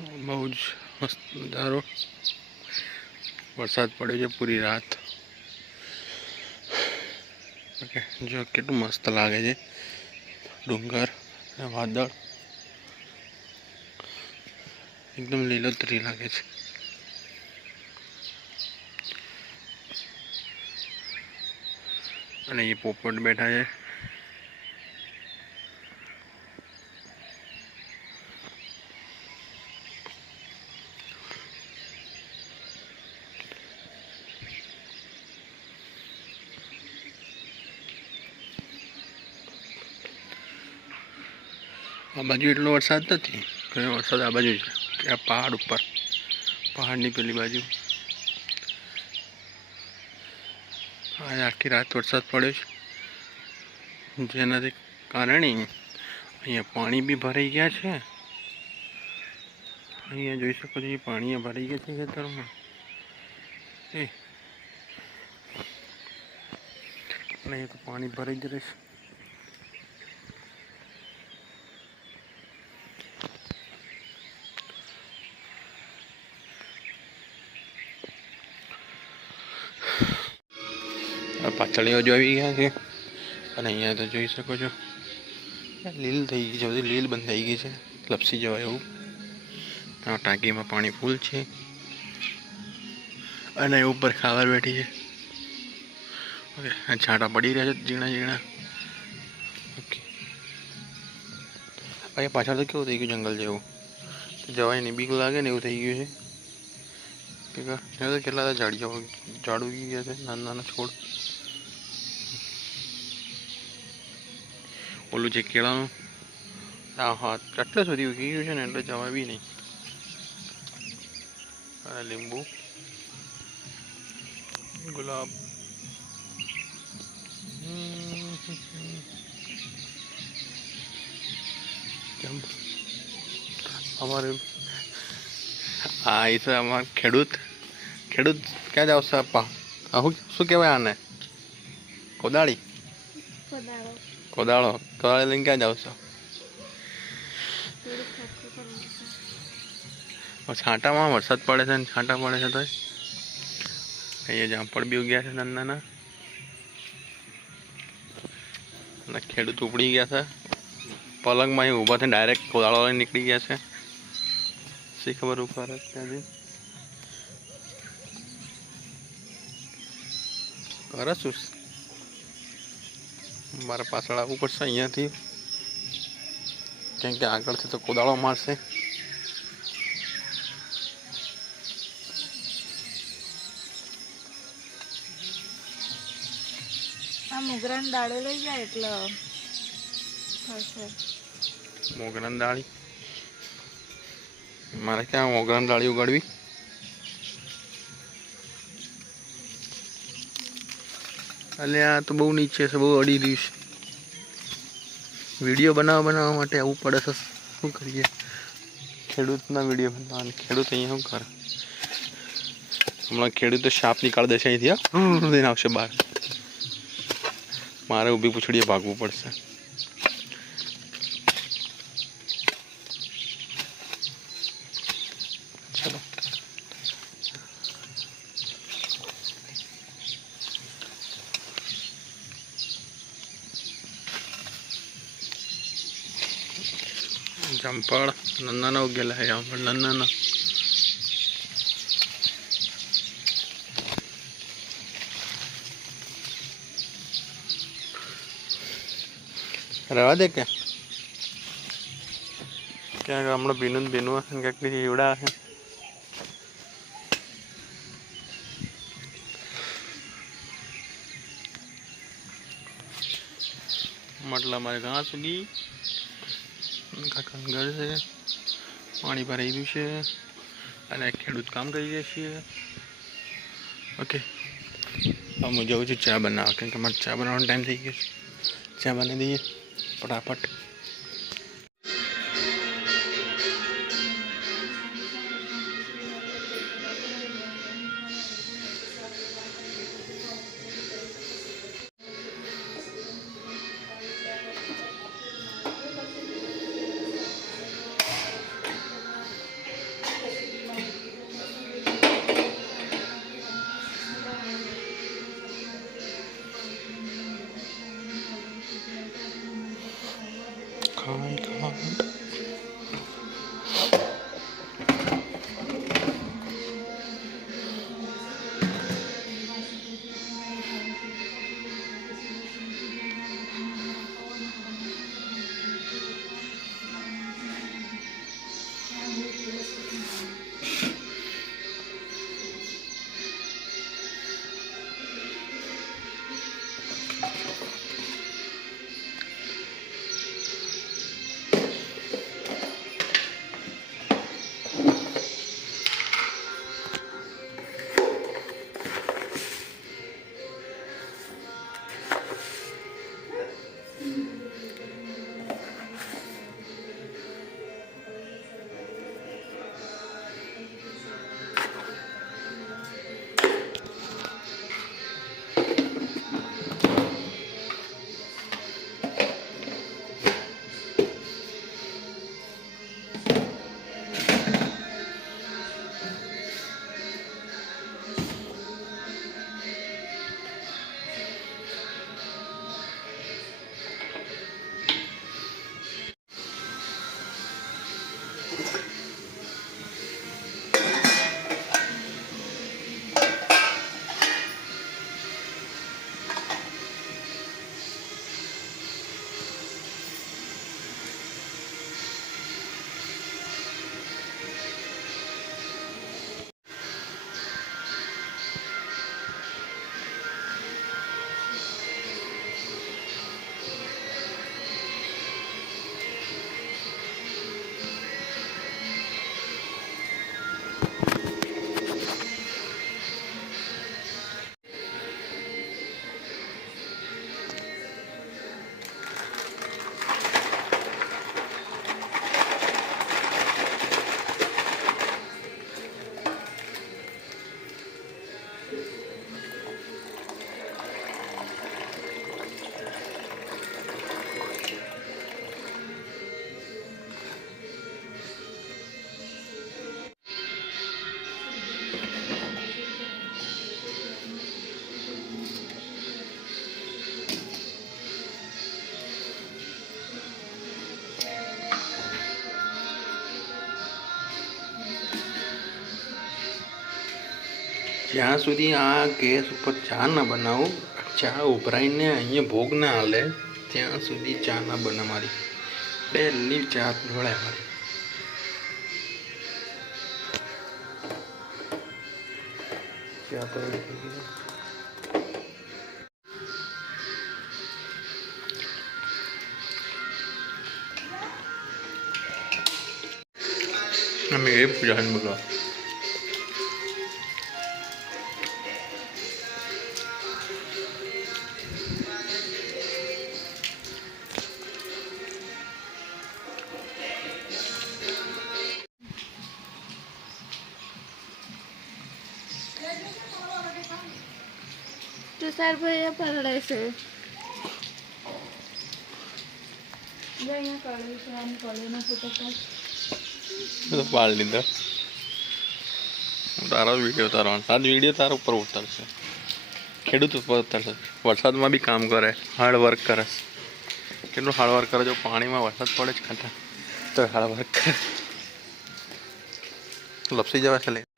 બહુ જ મસ્ત નજારો. વરસાદ પડ્યો છે પૂરી રાત. ઓકે, જો કેટલું મસ્ત લાગે છે. ડુંગર અને વાદળ એકદમ લીલોતરી લાગે છે. અને એ પોપટ બેઠા છે. આ બાજુ એટલો વરસાદ નથી. વરસાદ આ બાજુ છે કે આ પહાડ ઉપર, પહાડની પેલી બાજુ આજે આખી રાત વરસાદ પડ્યો છે. જેનાથી કારણે અહીંયા પાણી બી ભરાઈ ગયા છે. અહીંયા જોઈ શકો છો, પાણી ભરાઈ ગયા છે ખેતરમાં. અને અહીંયા તો પાણી ભરાઈ જ રહેશે. પાછળીઓ જો આવી ગયા છે. અને અહીંયા તો જોઈ શકો છો લીલ થઈ ગઈ છે, બધી લીલ બંધ થઈ ગઈ છે, લપસી જવાય એવું. આ ટાંકીમાં પાણી ફૂલ છે અને ઉપર ખાવા બેઠી છે. ઓકે, છાંટા પડી રહ્યા છે ઝીણા ઝીણા. ઓકે, અહીંયા પાછળ તો કેવું થઈ ગયું જંગલ જેવું, જવાય નહીં, બીક લાગે ને એવું થઈ ગયું છે. કેટલા ઝાડ ઉગી ગયા છે, નાના નાના છોડ. ઓલું જે કેળાનું હા એટલે સુધી ઉગી ગયું છે ને, એટલે જવાય બી નહીં. અને લીંબુ, ગુલાબ, અમારે હા એ તો અમારે ખેડૂત ક્યાં જાવ છો આપા? શું કહેવાય આને? કોદાળો લઈને ક્યાં જાવ છો? છાંટામાં વરસાદ પડે છે ને છાંટા પડે છે તો અહીંયા જામફળ બી ઉગ્યા છે નાના નાના. અને ખેડૂત ઉપડી ગયા છે પલંગમાં, અહીં ઊભા થઈને ડાયરેક્ટ કોદાળો લઈને નીકળી ગયા છે. શી ખબર ઉપર ત્યાંથી કરે શું? મારે પાછળ આવવું પડશે અહીંયાથી, કેમ કે આગળથી તો કોદાળો મારશે. મોગરાની દાળે લઈ જાય એટલે મોગરાની દાળી મારે ક્યાં મોગરાની દાળી ઉગાડવી? એટલે આ તો બહુ નીચે છે, બહુ અડી રહ્યું છે. વિડીયો બનાવવા માટે આવવું પડે છે. શું કરીએ, ખેડૂતના વિડીયો બનાવવાના. ખેડૂત અહીંયા શું કરે? હમણાં ખેડૂત તો સાપ નીકાળી દેશે અહીંથી, લઈને આવશે બહાર. મારે ઊભી પૂછડીએ ભાગવું પડશે. ચલો, જામફળ નાના ઉગેલા છે. જામફળ નાના રહેવા દે. ક્યાંક હમણાં ભીનું ક્યાંક એવડા છે. મતલબ મારે ઘાસ ઉગી, કાકા ઘર છે, પાણી ભરાઈ રહ્યું છે અને ખેડૂત કામ કરી રહ્યા છીએ. ઓકે, હવે હું જાઉં છું ચા બનાવવા, કેમ કે મારે ચા બનાવવાનો ટાઈમ થઈ ગયો છે. ચા બનાવી દઈએ ફટાફટ. જ્યાં સુધી આ ગેસ ઉપર ચા ના બનાવું, ચા ઉભરાઈને અહીંયા ભોગ ના હાલે ત્યાં સુધી ચા ના બને મારી. પહેલી ચા ઢોળે મારી. ચા તો અમે એ પૂજા બોલવા તુષારભાઈ પલળે છે. જો અહીંયા કળી છે, આમ કળીનો ફોટો પાડ. પાડ લીધો. તારો વિડીયો તારવાનો. સાત વિડીયો તારા ઉપર ઉતરશે. ખેડૂત ઉપર ઉતરશે. વરસાદમાં બી કામ કરે, હાર્ડ વર્ક કરે. કેટલું હાર્ડ વર્ક કરે? જો પાણીમાં વરસાદ પડે જ ખાતા તો હાર્ડ વર્ક કરે. લપસી જવા છે.